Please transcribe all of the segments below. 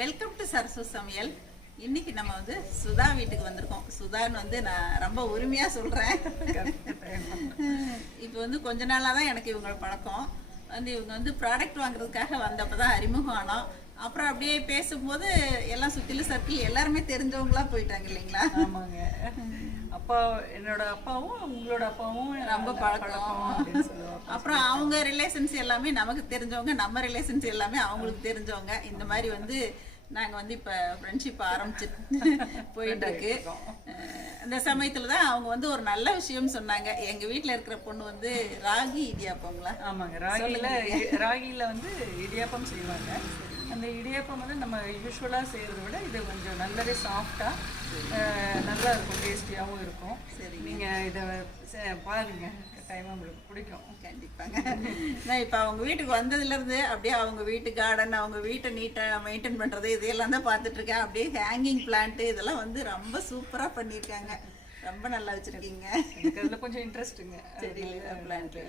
Welcome to Sarasu சமையல். இன்னைக்கு நம்ம வந்து சுதா வீட்டுக்கு வந்திருக்கோம். சுதான்னு வந்து நான் ரொம்ப உரிமையா சொல்றேன். இப்போ வந்து கொஞ்ச நாளாக தான் எனக்கு இவங்க பழக்கம். வந்து இவங்க வந்து ப்ராடக்ட் வாங்குறதுக்காக வந்தப்பதான் அறிமுகம் ஆனோம். அப்புறம் அப்படியே பேசும்போது எல்லாம் சுத்திலும் சர்க்கிள் எல்லாருமே தெரிஞ்சவங்களா போயிட்டாங்க இல்லைங்களா? ஆமாங்க. அப்பா என்னோட அப்பாவும் உங்களோட அப்பாவும் ரொம்ப பழக்கம். அப்புறம் அவங்க ரிலேஷன்ஸ் எல்லாமே நமக்கு தெரிஞ்சவங்க, நம்ம ரிலேஷன்ஸ் எல்லாமே அவங்களுக்கு தெரிஞ்சவங்க. இந்த மாதிரி வந்து நாங்கள் வந்து இப்போ ஃப்ரெண்ட்ஷிப் ஆரம்பிச்சு போயிட்டு இருக்கு. அந்த சமயத்தில் தான் அவங்க வந்து ஒரு நல்ல விஷயம் சொன்னாங்க. எங்கள் வீட்டில் இருக்கிற பொண்ணு வந்து ராகி இடியாப்பங்களா? ஆமாங்க, ராகியில் வந்து இடியாப்பம் செய்வாங்க. அந்த இடியாப்பம் வந்து நம்ம யூஸ்வலாக செய்கிறத விட இது கொஞ்சம் நல்லாவே சாஃப்டாக நல்லா இருக்கும், டேஸ்டியாகவும் இருக்கும். சரி, நீங்கள் இதை பாருங்க, கட்டாயமாக உங்களுக்கு பிடிக்கும். கண்டிப்பாங்க. நான் இப்போ அவங்க வீட்டுக்கு வந்ததுலேருந்து அப்படியே அவங்க வீட்டு கார்டன், அவங்க வீட்டை நீட்டாக மெயின்டைன் பண்ணுறது இதையெல்லாம் தான் பார்த்துட்ருக்கேன். அப்படியே ஹேங்கிங் பிளான்ட்டு இதெல்லாம் வந்து ரொம்ப சூப்பராக பண்ணியிருக்காங்க. ரொம்ப நல்லா வச்சுருக்கீங்க. அதில் கொஞ்சம் இன்ட்ரெஸ்ட்டுங்க. சரி, பிளான்ட்டு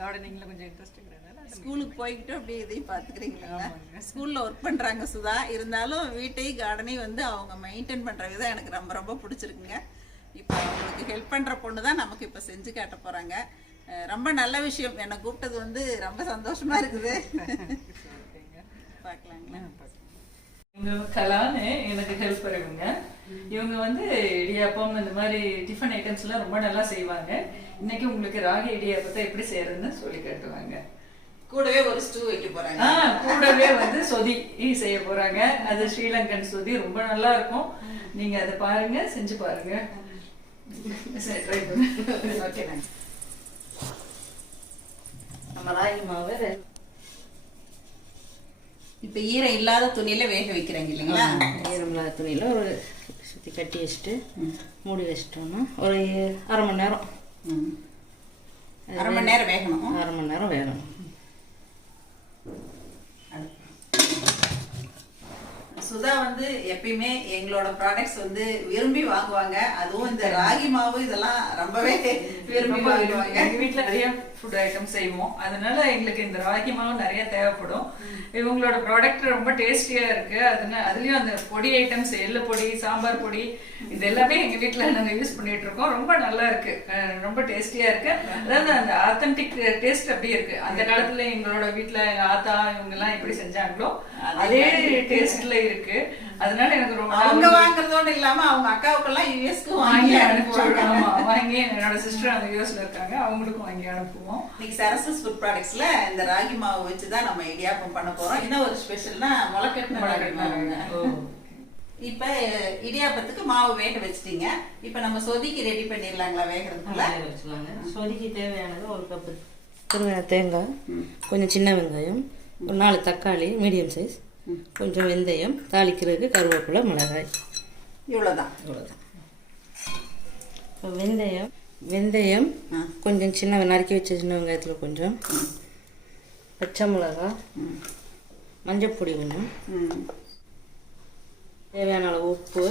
கார்டனிங்கில் கொஞ்சம் இன்ட்ரெஸ்ட்டுங்கிறதுனால ஸ்கூலுக்கு போய்கிட்டு அப்படியே இதையும் பார்த்துக்கிறீங்களா? ஸ்கூலில் ஒர்க் பண்ணுறாங்க சுதா, இருந்தாலும் வீட்டையும் கார்டனையும் வந்து அவங்க மெயின்டைன் பண்ணுற விதம் எனக்கு ரொம்ப ரொம்ப பிடிச்சிருக்குங்க. இப்போ அவங்களுக்கு ஹெல்ப் பண்ணுற பொண்ணு தான் நமக்கு இப்போ செஞ்சு காட்ட போகிறாங்க. ரொம்ப நல்ல விஷயம். என்னை கூப்பிட்டது வந்து ரொம்ப சந்தோஷமாக இருக்குது. பார்க்கலாங்களா? இவங்க கலான்னு எனக்கு ஹெல்ப் பண்ணுவாங்க. இவங்க வந்து இடியாப்பம் இந்த மாதிரி டிஃபன் ஐட்டம்ஸ்லாம் ரொம்ப நல்லா செய்வாங்க. இன்னைக்கு உங்களுக்கு ராகி இடியாப்பத்தை எப்படி செய்யறதுன்னு சொல்லி காட்டுவாங்க. கூடவே ஒரு ஸ்டூ வைக்க போறாங்க. கூடவே வந்து சொதி செய்ய போறாங்க. அது ஸ்ரீலங்கன் சொதி, ரொம்ப நல்லா இருக்கும். நீங்க அதை பாருங்க, செஞ்சு பாருங்க. ட்ரை பண்ணுங்க. ஓகே, நம்ம ராகி மாவு இப்போ ஈரம் இல்லாத துணியில வேக வைக்கிறாங்க இல்லைங்களா? ஈரம் இல்லாத துணியில் ஒரு சுற்றி கட்டி வச்சுட்டு மூடி வச்சிட்டோம்னா ஒரு அரை மணி நேரம். அரை மணி நேரம் வேகணும். அரை மணி நேரம் வேகணும். சுதா வந்து எப்பயுமே எங்களோட ப்ராடக்ட்ஸ் வந்து விரும்பி வாங்குவாங்க. அதுவும் இந்த ராகி மாவு இதெல்லாம் ரொம்பவே விரும்பி வாங்குவாங்க. எங்க வீட்டுல நிறைய ஃபுட் ஐட்டம் செய்வோம், அதனால எங்களுக்கு இந்த ராகி மாவு நிறைய தேவைப்படும். இவங்களோட ப்ராடக்ட் ரொம்ப டேஸ்டியா இருக்கு. அதனால அதுலயும் அந்த பொடி ஐட்டம்ஸ், எள்ளு பொடி, சாம்பார் பொடி, இது எல்லாமே எங்க வீட்டுல நாங்க யூஸ் பண்ணிட்டு இருக்கோம். ரொம்ப நல்லா இருக்கு, ரொம்ப டேஸ்டியா இருக்கு. அதாவது அந்த ஆத்தென்டிக் டேஸ்ட் அப்படியே இருக்கு. அந்த காலத்துல எங்களோட வீட்டுல ஆத்தா இவங்க எல்லாம் எப்படி செஞ்சாங்களோ அதே டேஸ்ட்ல இருக்கு. அதனால எனக்கு ரொம்ப அவங்க வாங்குறதோட இல்லாம அவங்க அக்காவுக்கெல்லாம் யூஎஸ்க்கு வாங்கி அனுப்புவாங்க. ஆமா, வாங்கி என்னோட சிஸ்டர் அந்த யூஎஸ்ல இருக்காங்க, அவங்களுக்கும் வாங்கி அனுப்புவோம். இன்னைக்கு சரசஸ் ஃபுட் ப்ராடக்ட்ஸ்ல இந்த ராகி மாவு வச்சுதான் நம்ம இடியாப்பம் பண்ண போறோம். என்ன ஒரு ஸ்பெஷல்னா முளைக்கட்டின ராகி மாவு. இப்ப இடியாப்பத்துக்கு மாவு வேக வச்சிட்டீங்க. இப்ப நம்ம சொதிக்கு ரெடி பண்ணிடலாங்களா? வேகிறதுக்குள்ள வச்சுலாங்க. சொதிக்கு தேவையானது ஒரு கப்பு துருவின தேங்காய், கொஞ்சம் சின்ன வெங்காயம், ஒரு 4 தக்காளி மீடியம் சைஸ், கொஞ்சம் வெந்தயம், தாளிக்கிறதுக்கு கருவேப்பிலை, மிளகாய், இவ்வளோதான். இப்போ வெந்தயம் கொஞ்சம் சின்ன நறுக்கி வச்ச சின்ன வெங்காயத்தில் கொஞ்சம், பச்சை மிளகாய், மஞ்சப்பொடி கொஞ்சம், தேவையான அளவு உப்பு,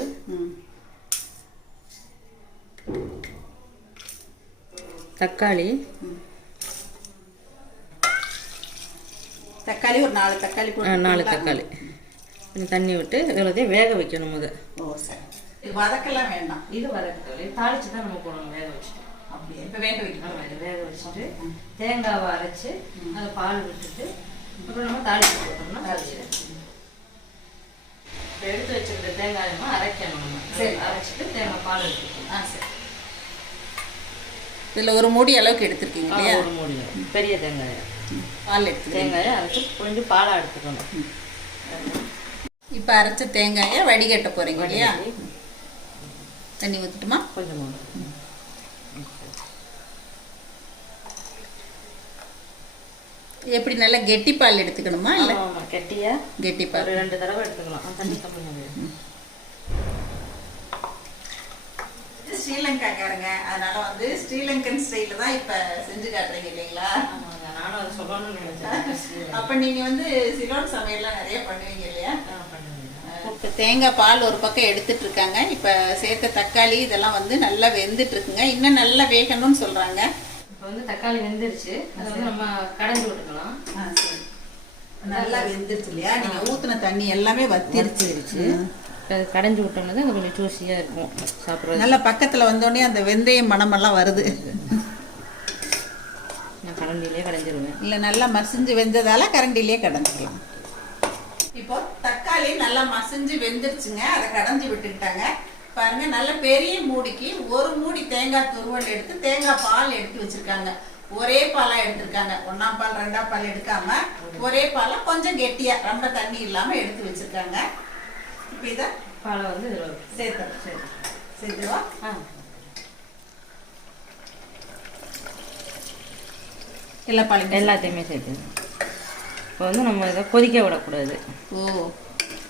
தக்காளி ஒரு 4 தக்காளி போட்டு 4 தக்காளி கொஞ்சம் தண்ணி விட்டு இவ்வளோதையும் வேக வைக்கணும். ஓ சரி, இது வதக்கலாம் வேண்டாம். இது வதக்கல, தாளிச்சு தான் நம்ம போடணும். வேக வச்சுட்டு அப்படியே இப்போ வேக வைக்கணும். வேக வச்சுட்டு தேங்காவை அரைச்சி அதை பால் விட்டுட்டு அப்புறம் நம்ம தாளிச்சு போட்டோம்னா தாளிச்சு எடுத்து வச்சுக்கிட்ட தேங்காயமாக அரைக்கணும். நம்ம சரி, அரைச்சிட்டு தேங்காய் பால் எடுத்துக்கணும். சரி, இதில் ஒரு மூடி அளவுக்கு எடுத்துருக்கீங்க இல்லையா? ஒரு மூடி பெரிய தேங்காயை பால் எடுத்து தேங்காயை அரைச்சி கொஞ்சம் பாலாக எடுத்துக்கணும். இப்போ அரைச்ச தேங்காயை வடிகட்ட போகிறீங்க இல்லையா? தண்ணி ஊற்றிட்டுமா? கொஞ்சம் எப்படி நல்லா கெட்டி பால் எடுத்துக்கணுமா? இல்லை கெட்டி பால் 2 தடவை எடுத்துக்கலாம். தண்ணி கம்மி. ஸ்ரீலங்காக்காரங்க, அதனால வந்து ஸ்ரீலங்கன் ஸ்டைல தான் இப்போ செஞ்சு காட்டுறீங்க இல்லைங்களா? நானும் அதை சொல்லணும்னு நினைச்சேன். அப்போ நீங்கள் வந்து சிலோன் சமையல்லாம் நிறைய பண்ணுவீங்க இல்லையா? இப்போ தேங்காய் பால் ஒரு பக்கம் எடுத்துட்டு இருக்காங்க. இப்போ சேர்த்த தக்காளி இதெல்லாம் வந்து நல்லா வெந்துட்டு இருக்குங்க. இன்னும் நல்லா வேகணும்னு சொல்கிறாங்க. இப்போ வந்து தக்காளி வெந்துருச்சு, அதை வந்து நம்ம கடைஞ்சி விட்டுக்கலாம். நல்லா வெந்துருச்சு இல்லையா? நீங்க ஊத்துன தண்ணி எல்லாமே வத்திருச்சு. அது கடைஞ்சி விட்டோம்னா தான் கொஞ்சம் ஜூஸியாக இருக்கும் சாப்பிட்றது. நல்லா பக்கத்தில் வந்தோடனே அந்த வெந்தயம் மணமெல்லாம் வருது. நான் கரண்டிலே கடைஞ்சிருவேன். இல்லை நல்லா மசிஞ்சு வெந்ததால கரண்டிலே கடைஞ்சிக்கலாம். இப்போ தக்காளி நல்லா மசிஞ்சு வெந்துருச்சுங்க. அதை கடைஞ்சி விட்டுக்கிட்டாங்க. பாருங்க நல்ல பெரிய மூடிக்கு ஒரு மூடி தேங்காய் துருவல் எடுத்து தேங்காய் பால் எடுத்து வச்சிருக்காங்க. ஒரே பாலா எடுத்திருக்காங்க. 1ஆம் பால் 2ஆம் பால் எடுக்காம ஒரே பாலா கொஞ்சம் கெட்டியா ரொம்ப தண்ணி இல்லாம எடுத்து வச்சிருக்காங்க. இப்போ இதை பாலை வந்து இதில் சேர்த்துவா. எல்லா பாலையும் எல்லாத்தையுமே சேர்த்து. இப்போ வந்து நம்ம இதை கொதிக்க விடக்கூடாது.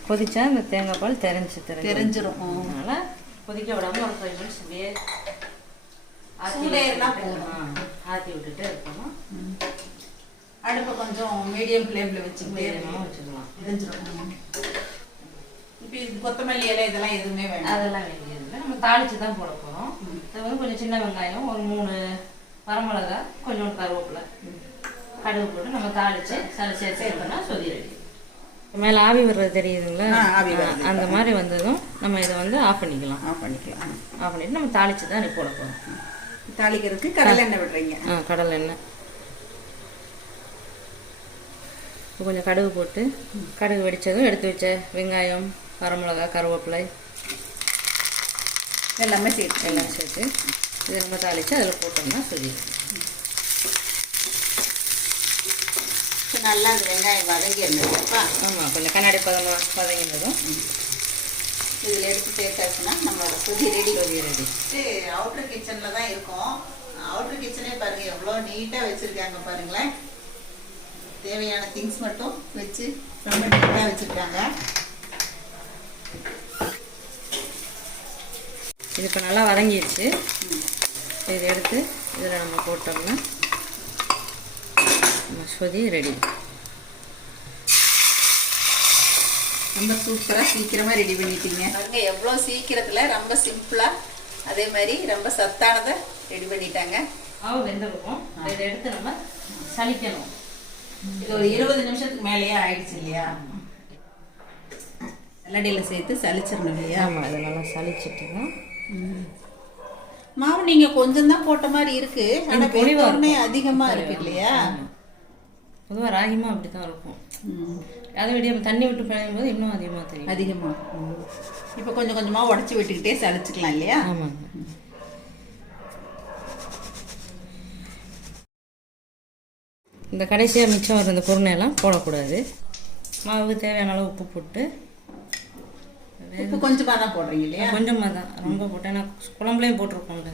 கொதிச்சா இந்த தேங்காய் பால் தெரிஞ்சிடும். அதனால் கொதிக்க விடாமல் ஒரு 5 மினிட்ஸ் அப்படியே ஆற்றி விட்டுட்டு இருக்கணும். அடுப்பை கொஞ்சம் மீடியம் ஃப்ளேமில் வச்சுக்கலாம். இப்போ இது கொத்தமல்லி இலை இதெல்லாம் எதுவுமே வேண்டாம். அதெல்லாம் வேண்டியதில்லை. நம்ம தாளித்து தான் போட போகிறோம். இது வந்து கொஞ்சம் சின்ன வெங்காயம், ஒரு 3 வரமிளகா, கொஞ்சோண்டு கருவேப்பிலை, கடுகு போட்டு நம்ம தாளித்து சேர்த்தோம்னா சொதி ரெடி. மேலே ஆவி வர்றது தெரியுதுங்களா? அந்த மாதிரி வந்ததும் நம்ம இதை வந்து ஆஃப் பண்ணிக்கலாம். ஆஃப் பண்ணிவிட்டு நம்ம தாளித்து தான் போட போகிறோம். தாளிக்கிறதுக்கு கடலை எண்ணெய் விடுறீங்க? கடலை எண்ணெய். கொஞ்சம் கடுகு போட்டு கடுகு வெடித்ததும் எடுத்து வச்ச வெங்காயம், வரமிளகா, கருவேப்பிலை எல்லாமே சேர்த்து இதை நம்ம தாளித்து அதில் போட்டோம்னா சரி. நல்லா அந்த வெங்காயம் வதங்கி இருந்ததுப்பா. ஆமாம், கொஞ்சம் கண்ணாடி வதங்கினதும் இதில் எடுத்து சேர்த்தாச்சுன்னா நம்மளோட சொதி ரெடி. அவுட்டர் கிச்சனில் தான் இருக்கும். அவுட்டர் கிச்சனே பாருங்கள் எவ்வளோ நீட்டாக வச்சுருக்காங்க பாருங்களேன். தேவையான திங்ஸ் மட்டும் வச்சு ரொம்ப நீட்டாக வச்சுருக்காங்க. இது இப்போ நல்லா வதங்கிடுச்சு. இதை எடுத்து இதில் நம்ம போட்டோம்னா நம்ம சொதி ரெடி. ரொம்ப சூப்பராக சீக்கிரமாக ரெடி பண்ணிட்டீங்க. பாருங்க எவ்வளோ சீக்கிரத்தில் ரொம்ப சிம்பிளாக அதே மாதிரி ரொம்ப சத்தானதை ரெடி பண்ணிட்டாங்க. வெந்திருக்கும். இதை எடுத்து நம்ம சலிக்கணும். இது ஒரு 20 நிமிஷத்துக்கு மேலேயே ஆயிடுச்சு இல்லையா? வெள்ளடியில் சேர்த்து சலிச்சிடணும் இல்லையா? ஆமாம், அதை நல்லா சலிச்சிட்டு தான். மாவு நீங்கள் கொஞ்சம் தான் போட்ட மாதிரி இருக்கு. ஆனால் பொலிவாக அதிகமாக இருக்கு இல்லையா? பொதுவாக ராகிமா அப்படி தான் இருக்கும். அதை விட தண்ணி விட்டு பிழையும் போது இன்னும் அதிகமாக தெரியும். அதிகமாக இப்போ கொஞ்சம் கொஞ்சமாக உடச்சி விட்டுக்கிட்டே சலிச்சுக்கலாம் இல்லையா? ஆமாங்க. இந்த கடைசியாக மிச்சம் வர இந்த பொருளையெல்லாம் போடக்கூடாது. மாவுக்கு தேவையான அளவு உப்பு போட்டு. உப்பு கொஞ்சமாக தான் போடுறீங்க இல்லையா? கொஞ்சமாக தான், ரொம்ப போட்டேன். ஏன்னா குழம்புலையும் போட்டிருக்கோம்ல.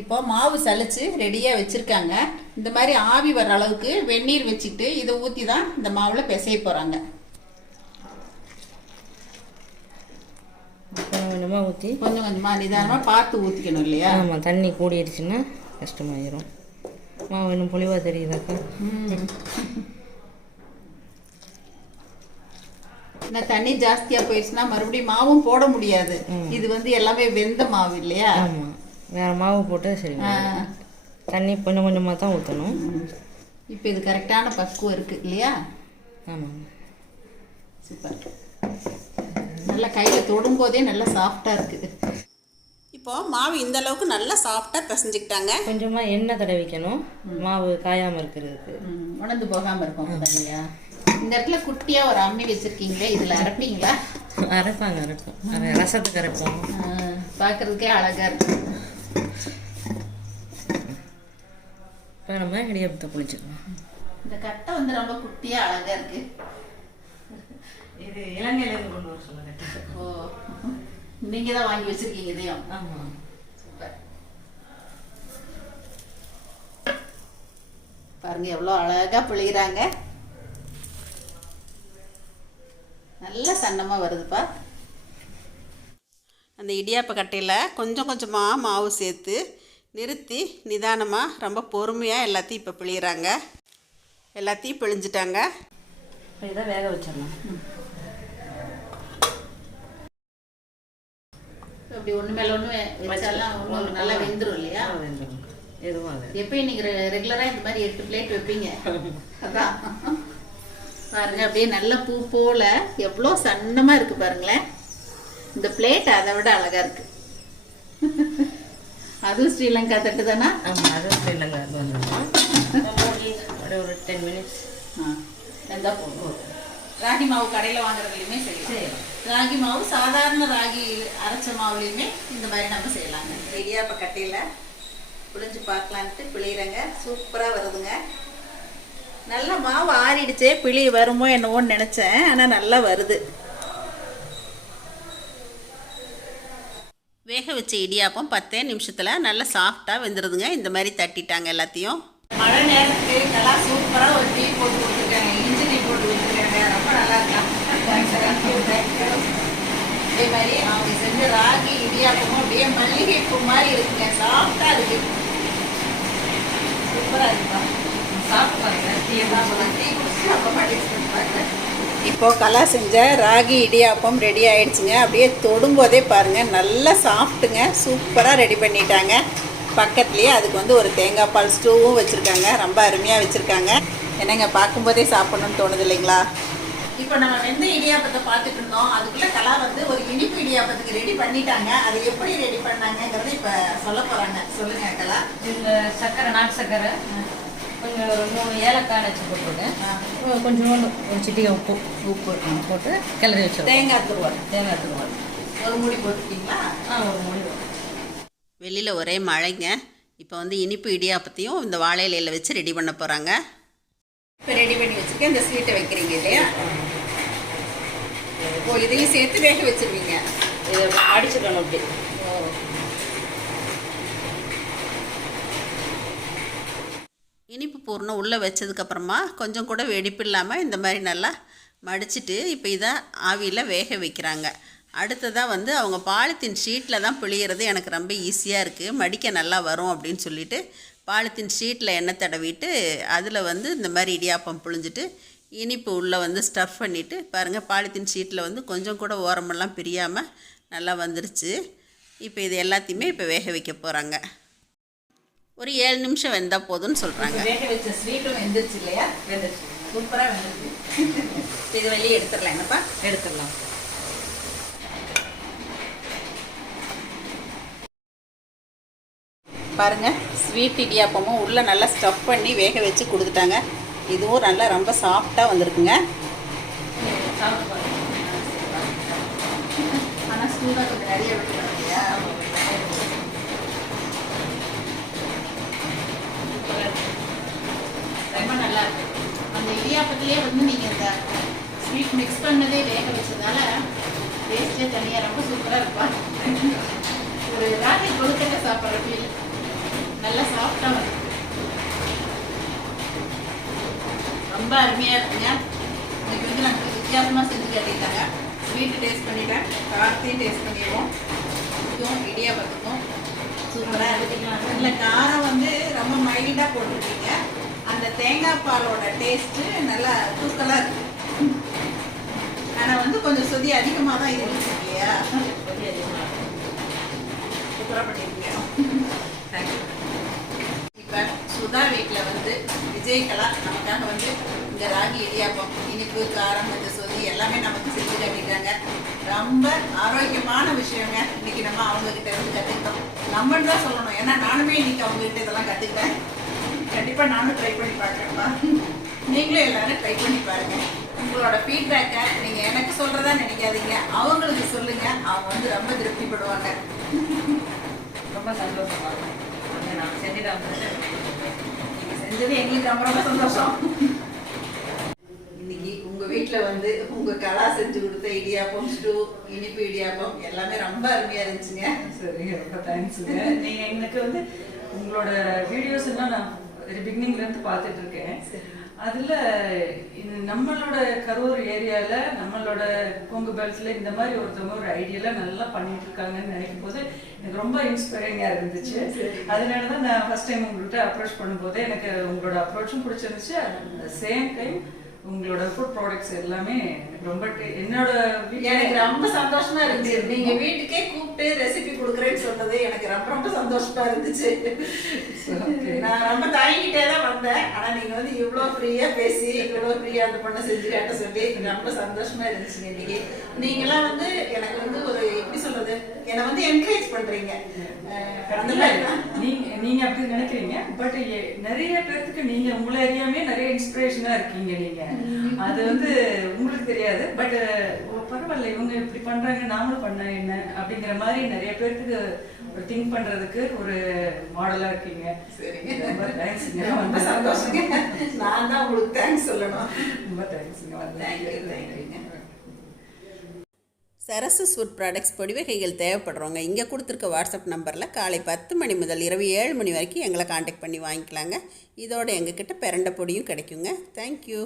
இப்போ மாவு சலிச்சு ரெடியாக வச்சுருக்காங்க. இந்த மாதிரி ஆவி வர்ற அளவுக்கு வெந்நீர் வச்சுட்டு இதை ஊற்றி தான் இந்த மாவில் பிசைய போகிறாங்க. கொஞ்சம் கொஞ்சமாக ஊற்றி கொஞ்சம் கொஞ்சமாக நிதானமாக பார்த்து ஊற்றிக்கணும் இல்லையா? ஆமாம், தண்ணி கூடிடுச்சுன்னா கஷ்டமாயிரும். மாவு இன்னும் பொலிவாக தெரியுதாக்கா? நான் தண்ணி ஜாஸ்தியாக போயிடுச்சுன்னா மறுபடியும் மாவும் போட முடியாது. இது வந்து எல்லாமே வெந்த மாவு இல்லையா? ஆமாம், வேறு மாவு போட்டு சரி. தண்ணி கொஞ்சம் கொஞ்சமாக தான் ஊற்றணும். இப்போ இது கரெக்டான பக்குவம் இருக்குது இல்லையா? ஆமாங்க, சூப்பர். நல்லா கையில் தொடும்போதே நல்லா சாஃப்டாக இருக்குது. இப்போ மாவு இந்த அளவுக்கு நல்லா சாஃப்டாக பிசைஞ்சுக்கிட்டாங்க. கொஞ்சமாக எண்ணெய் தடவிக்கணும் மாவு காயாமல் இருக்கிறதுக்கு, உணர்ந்து போகாமல் இருக்கும் இல்லையா? இந்த இடத்துல குட்டியாக ஒரு அம்மி வச்சுருக்கீங்களே, இதில் அரைப்பீங்களா? அரைப்போம். ரசத்துக்கு அரைப்போம். பார்க்குறதுக்கே அழகாக இருக்கும். இப்போ நம்ம இடியாப்பத்தை புளிச்சுக்கலாம். இந்த கட்டை வந்து ரொம்ப குட்டியாக அழகாக இருக்குது. இது இலங்கையிலேருந்து கொண்டு வர சொல்ல கட்டை. ஓ, நீங்கள் தான் வாங்கி வச்சுருக்கீங்க இதையும்? ஆமாம், சூப்பர். பாருங்கள் எவ்வளோ அழகாக பிழிகிறாங்க. நல்லா சன்னமாக வருதுப்பா. அந்த இடியாப்ப கட்டையில் கொஞ்சம் கொஞ்சமாக மாவு சேர்த்து நிறுத்தி நிதானமாக ரொம்ப பொறுமையாக எல்லாத்தையும் இப்போ பிழிகிறாங்க. எல்லாத்தையும் பிழிஞ்சிட்டாங்க. இதை வேக வச்சிடலாம். அப்படி ஒன்று மேலே ஒன்று வச்சாலாம் ஒன்று நல்லா வெந்துடும் இல்லையா? வெந்துடும். எதுவும் எப்பயும் நீங்கள் ரெகுலராக இந்த மாதிரி 8 பிளேட் வைப்பீங்க. அதான் பாருங்க அப்படியே நல்ல பூ போல எவ்வளோ சன்னமா இருக்கு பாருங்களேன். இந்த பிளேட் அதை விட அழகா இருக்கு. அதுவும் ஸ்ரீலங்கா தட்டு தானா? ஆமாம், அதுவும் ஸ்ரீலங்கா வந்துடும். ஒரு 10 மினிட்ஸ் எந்த போகும். ராகி மாவு கடையில் வாங்குறதுலையுமே செய்யலாம். ராகி மாவு சாதாரண ராகி அரைச்ச மாவுலையுமே இந்த மாதிரி நம்ம செய்யலாங்க. இடியாப்ப கட்டையில் புளிஞ்சு பார்க்கலான்ட்டு பிழிகிறேங்க. சூப்பராக வருதுங்க. நல்லா மாவு ஆறிடுச்சே, பிழி வருமோ என்னவோன்னு நினச்சேன். ஆனால் நல்லா வருது. வேக வச்ச இடியாப்பம் 10 நிமிஷத்தில் நல்லா சாஃப்டாக வெந்துடுதுங்க. இந்த மாதிரி தட்டிட்டாங்க எல்லாத்தையும். மழை நேரத்துக்கு நல்லா சூப்பராக ஒரு டீ போட்டு கொடுத்துருக்காங்க. இஞ்சி டீ போட்டு கொடுத்துருக்காங்க. ரொம்ப நல்லா இருக்கலாம். அதே மாதிரி அவங்க செஞ்ச ராகி இடியாப்பமும் அப்படியே மல்லிகை பூ மாதிரி இருக்குங்க. சாஃப்டாக இருக்கு. சூப்பராக இருக்குப்பா. இப்போ கலா செஞ்ச ராகி இடியாப்பம் ரெடி ஆயிடுச்சுங்க. அப்படியே தொடும்போதே பாருங்க நல்லா சாஃப்ட்டுங்க. சூப்பராக ரெடி பண்ணிட்டாங்க. பக்கத்துலேயே அதுக்கு வந்து ஒரு தேங்காய் பால் ஸ்டூவும் வச்சுருக்காங்க. ரொம்ப அருமையாக வச்சுருக்காங்க. என்னங்க பார்க்கும்போதே சாப்பிடணும்னு தோணுது இல்லைங்களா? இப்போ நம்ம வெந்த இடியாப்பத்தை பார்த்துட்டு இருந்தோம். அதுக்குள்ளே கலா வந்து ஒரு இனிப்பு இடியாப்பத்துக்கு ரெடி பண்ணிட்டாங்க. அது எப்படி ரெடி பண்ணாங்கங்கிறத இப்போ சொல்ல போகிறாங்க. சொல்லுங்க கலா. இந்த சர்க்கரை, நாட்டு சர்க்கரை, கொஞ்சம் ஒரு 3 ஏலக்காய் வச்சு போட்டுருக்கேன். கொஞ்சோண்டு ஒரு சிட்டிகை உப்பு போட்டு கிளறி வச்சு தேங்காய் துருவல் ஒரு மூடி போட்டுக்கிட்டீங்களா? ஒரு மூடி. வெளியில் ஒரே மழைங்க. இப்போ வந்து இனிப்பு இடியாப்பத்தையும் இந்த வாழை இலையில் வச்சு ரெடி பண்ண போகிறாங்க. இப்போ ரெடி பண்ணி வச்சுருக்கேன். இந்த ஸ்வீட்டை வைக்கிறீங்க இல்லையா? ஓ, இதையும் சேர்த்து வேக வச்சுருவீங்க. இதை அடிச்சுக்கணும் அப்படி. இனிப்பு பூர்ணம் உள்ளே வச்சதுக்கப்புறமா கொஞ்சம் கூட வெடிப்பு இல்லாமல் இந்த மாதிரி நல்லா மடிச்சிட்டு இப்போ இதை ஆவியில் வேக வைக்கிறாங்க. அடுத்ததாக வந்து அவங்க பாலித்தீன் ஷீட்டில் தான் பிழியறது எனக்கு ரொம்ப ஈஸியாக இருக்குது. மடிக்க நல்லா வரும் அப்படின்னு சொல்லிட்டு பாலித்தீன் ஷீட்டில் எண்ணெய் தடவிட்டு அதில் வந்து இந்த மாதிரி இடியாப்பம் புழிஞ்சிட்டு இனிப்பு உள்ளே வந்து ஸ்டஃப் பண்ணிவிட்டு பாருங்கள், பாலித்தீன் ஷீட்டில் வந்து கொஞ்சம் கூட ஓரமெல்லாம் பிரியாமல் நல்லா வந்துருச்சு. இப்போ இது எல்லாத்தையுமே இப்போ வேக வைக்க போகிறாங்க. ஒரு 7 நிமிஷம் வெந்தால் போதும்னு சொல்கிறாங்க. வேக வச்ச ஸ்வீட்டும் வெந்துருச்சு இல்லையா? வெந்துருச்சு, சூப்பராக வெந்துருச்சு. இது வெளியே எடுத்துடலாம். என்னப்பா எடுத்துடலாம். பாருங்கள், ஸ்வீட் இடியாப்பமும் உள்ளே நல்லா ஸ்டஃப் பண்ணி வேக வச்சு கொடுத்துட்டாங்க. இதுவும் நல்லா ரொம்ப சாஃப்டாக வந்திருக்குங்க. ஆனால் ஸ்கூலாக கொஞ்சம் நிறைய விட்டுருக்கோம் இல்லையா? ரொம்ப நல்லா இருக்கு. அந்த இடியாப்பத்திலே வந்து நீங்கள் இந்த ஸ்வீட் மிக்ஸ் பண்ணதே வேக வச்சதால டேஸ்ட்டே தனியாக ரொம்ப சூப்பராக இருப்பா. ஒரு ராகி கொழுக்கட்டை சாப்பிட்ற ஃபீல். நல்லா சாஃப்டாக வருது. ரொம்ப அருமையாக இருக்குங்க. இன்னைக்கு வந்து நாங்கள் வித்தியாசமாக செஞ்சு கட்டிட்டாங்க. ஸ்வீட்டு டேஸ்ட் பண்ணிட்டேன், காரத்தையும் டேஸ்ட் பண்ணிடுவோம். இதுவும் இடியாப்பத்துக்கும் சூப்பராக இருக்குங்க. இதில் காரம் வந்து ரொம்ப மைல்டாக போட்டுருக்கீங்க. அந்த தேங்காய் பாலோட டேஸ்ட்டு நல்லா தூக்கலாக இருக்குது. ஆனால் வந்து கொஞ்சம் சொதி அதிகமாக தான் இருந்துச்சு இல்லையா? சொதி அதிகமாக சூப்பராக பண்ணியிருக்கீங்க. தேங்க்யூ. இப்போ சுதா வீட்டில் வந்து ஜயகல நமக்காக வந்து இந்த ராகி இடியாப்பம் இனிப்பு காரம் இந்த சொதி எல்லாமே நமக்கு செஞ்சு கட்டிட்டாங்க. ரொம்ப ஆரோக்கியமான விஷயங்க. இன்னைக்கு நம்ம அவங்கக்கிட்ட இருந்து கற்றுக்கிட்டோம். நம்மன்னு தான் சொல்லணும். ஏன்னா நானுமே இன்னைக்கு அவங்ககிட்ட இதெல்லாம் கற்றுக்கிட்டேன். கண்டிப்பாக நானும் ட்ரை பண்ணி பார்க்குறேன்ப்பா. நீங்களும் எல்லாரும் ட்ரை பண்ணி பாருங்கள். உங்களோட ஃபீட்பேக்கை நீங்கள் எனக்கு சொல்கிறதா நினைக்காதீங்க, அவங்களுக்கு சொல்லுங்கள். அவங்க வந்து ரொம்ப திருப்திப்படுவாங்க. ரொம்ப சந்தோஷமாக இருக்கும். நான் நீங்கள் செஞ்சது எங்களுக்கு ரொம்ப ரொம்ப சந்தோஷம். இன்னைக்கு உங்கள் வீட்டில் வந்து உங்கள் கலா செஞ்சு கொடுத்த இடியாப்பம், ஸ்டூ, இனிப்பு இடியாப்பம் எல்லாமே ரொம்ப அருமையாக இருந்துச்சுங்க. சரிங்க, ரொம்ப தேங்க்ஸுங்க. நீங்கள் எனக்கு வந்து உங்களோட வீடியோஸ் எல்லாம் நான் பிகினிங்லேருந்து பார்த்துட்டு இருக்கேன். அதில் நம்மளோட கரூர் ஏரியாவில் நம்மளோட கொங்கு பெல்ட்ஸில் இந்த மாதிரி ஒருத்தவங்க ஒரு ஐடியாலாம் நல்லா பண்ணிட்டு இருக்காங்கன்னு நினைக்கும் போது எனக்கு ரொம்ப இன்ஸ்பைரிங்காக இருந்துச்சு. அதனால தான் நான் ஃபர்ஸ்ட் டைம் உங்கள்கிட்ட அப்ரோச் பண்ணும்போது எனக்கு உங்களோட அப்ரோச்சும் பிடிச்சிருந்துச்சு. அட் த சேம் டைம் உங்களோட ஃபுட் ப்ராடக்ட்ஸ் எல்லாமே ரொம்ப என்னோட எனக்கு ரொம்ப சந்தோஷமா இருந்துச்சு. நீங்க வீட்டுக்கே கூப்பிட்டு ரெசிபி கொடுக்குறேன்னு சொன்னது எனக்கு ரொம்ப ரொம்ப சந்தோஷமா இருந்துச்சு. நான் ரொம்ப தயங்கிட்டே தான் வந்தேன். ஆனா நீங்க வந்து இவ்வளவு ஃப்ரீயா பேசி இவ்வளவு ஃப்ரீயா அந்த பண்ண செஞ்சு காட்ட சொல்லி ரொம்ப சந்தோஷமா இருந்துச்சு. இன்னைக்கு நீங்களாம் வந்து எனக்கு வந்து ஒரு எப்படி சொல்றது, என்னை வந்து என்கரேஜ் பண்றீங்க. அந்த மாதிரி தான் நீங்க அப்படி நினைக்கிறீங்க. பட் நிறைய பேருக்கு நீங்க உங்களை அறியாமே நிறைய இன்ஸ்பிரேஷனா இருக்கீங்க. நீங்க அது வந்து உங்களுக்கு தெரியாது. பட் பரவாயில்ல, இவங்க இப்படி பண்றாங்க, நாமளும் பண்ண என்ன அப்படிங்கிற மாதிரி நிறைய பேருக்கு திங்க் பண்றதுக்கு ஒரு மாடலா இருக்கீங்க. ரொம்ப தேங்க்ஸ்ங்க. ரொம்ப சந்தோஷங்க. நான் தான் உங்களுக்கு தேங்க்ஸ் சொல்லணும். ரொம்ப தேங்க்ஸ்ங்க. தேங்க்யூங்க. சரசஸ் ஃபுட் ப்ராடக்ட்ஸ் பொடி வகைகள் தேவைப்படுறவங்க இங்கே கொடுத்துருக்க வாட்ஸ்அப் நம்பரில் காலை 10 மணி முதல் இரவு 7 மணி வரைக்கும் எங்களை காண்டாக்ட் பண்ணி வாங்கிக்கலாங்க. இதோட எங்ககிட்ட பிரண்டை பொடியும் கிடைக்குங்க. தேங்க்யூ.